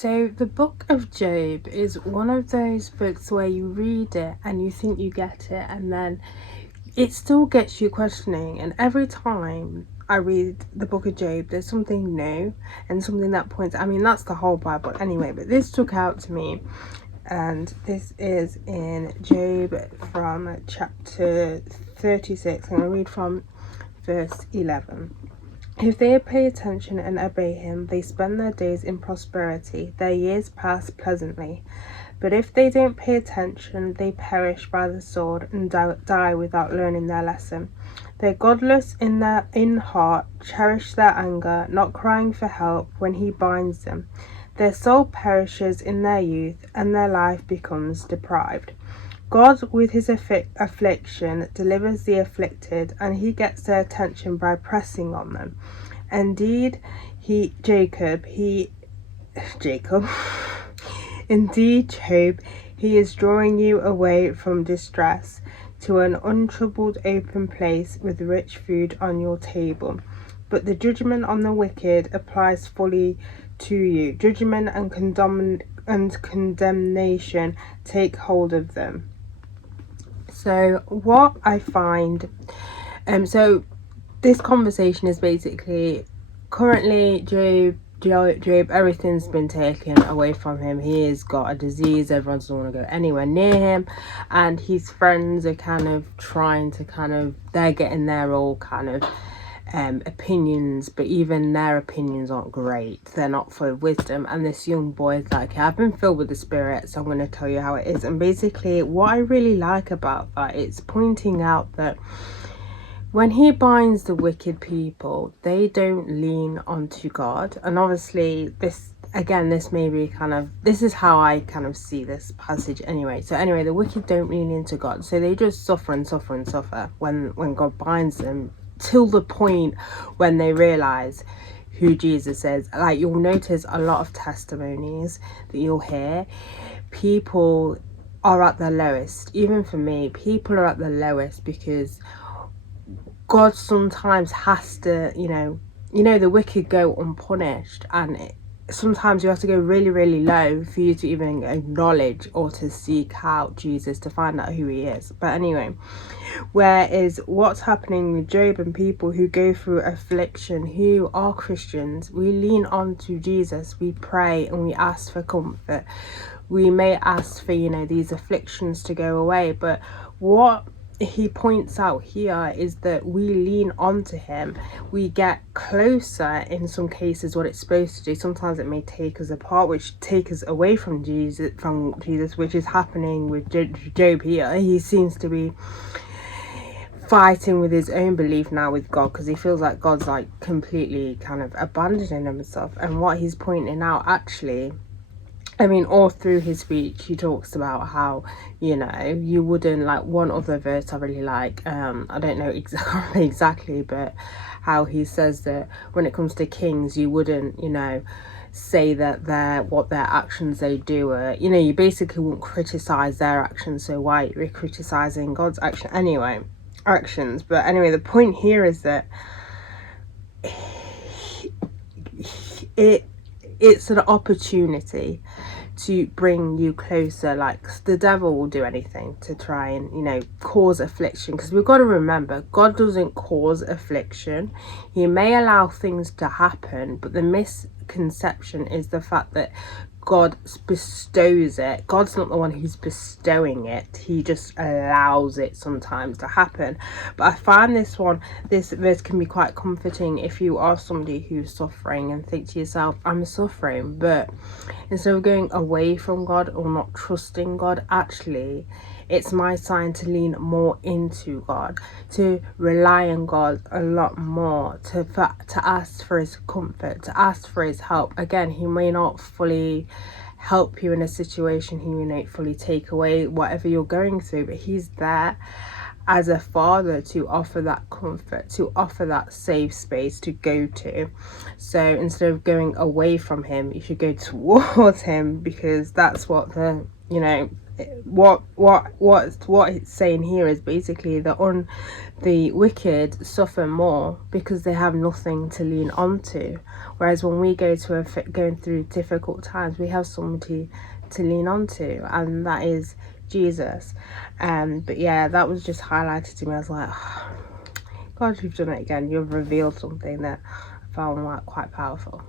So, the book of Job is one of those books where you read it and you think you get it, and then it still gets you questioning. And every time I read the book of Job, there's something new and something that points. I mean, that's the whole Bible anyway, but this took out to me, and this is in Job from chapter 36. I'm going to read from verse 11. If they pay attention and obey him, they spend their days in prosperity, their years pass pleasantly. But if they don't pay attention, they perish by the sword and die without learning their lesson. They're godless in heart, cherish their anger, not crying for help when he binds them. Their soul perishes in their youth, and their life becomes deprived. God, with his affliction, delivers the afflicted, and he gets their attention by pressing on them. Indeed, Jacob, indeed, Job, he is drawing you away from distress to an untroubled open place with rich food on your table. But the judgment on the wicked applies fully to you. Judgment and condemnation take hold of them. So what I find, so this conversation is basically currently Job, everything's been taken away from him. He has got a disease, everyone doesn't want to go anywhere near him, and his friends are kind of trying to they're getting their all kind of opinions, but even their opinions aren't great. They're not full of wisdom. And this young boy is like, I've been filled with the Spirit, so I'm going to tell you how it is. And basically what I really like about that, it's pointing out that when he binds the wicked people, they don't lean onto God. And obviously this may be this is how I kind of see this passage anyway. So anyway, the wicked don't lean into God, so they just suffer and suffer and suffer when God binds them, till the point when they realize who Jesus is. Like, you'll notice a lot of testimonies that you'll hear, people are at their lowest. Even for me, people are at the lowest because God sometimes has to, the wicked go unpunished, and sometimes you have to go really, really low for you to even acknowledge or to seek out Jesus, to find out who he is. But anyway, whereas what's happening with Job and people who go through affliction, who are Christians, we lean on to Jesus, we pray and we ask for comfort. We may ask for, these afflictions to go away, but what he points out here is that we lean onto him, we get closer in some cases what it's supposed to do. Sometimes it may take us apart, which take us away from Jesus, which is happening with Job here. He seems to be fighting with his own belief now with God, because he feels like God's like completely kind of abandoning himself. And what he's pointing out, actually, I mean, all through his speech, he talks about how, you wouldn't, like, one other verse I really like, I don't know exactly, but how he says that when it comes to kings, you wouldn't, say that what their actions they do are, you basically won't criticize their actions, so why are you criticizing God's actions? But anyway, the point here is that it's an opportunity to bring you closer. Like, the devil will do anything to try and cause affliction, because we've got to remember, God doesn't cause affliction. He may allow things to happen, but the misconception is the fact that God bestows it. God's not the one who's bestowing it. He just allows it sometimes to happen. But I find this verse can be quite comforting if you are somebody who's suffering and think to yourself, I'm suffering. But instead of going away from God or not trusting God, actually it's my sign to lean more into God, to rely on God a lot more, to ask for his comfort, to ask for his help. Again, he may not fully help you in a situation, he may not fully take away whatever you're going through, but he's there as a father to offer that comfort, to offer that safe space to go to. So instead of going away from him, you should go towards him, because that's what what it's saying here is basically the wicked suffer more because they have nothing to lean onto, whereas when we going through difficult times, we have somebody to lean onto, and that is Jesus. But yeah, that was just highlighted to me. I was like, oh, God, you've done it again. You've revealed something that I found quite powerful.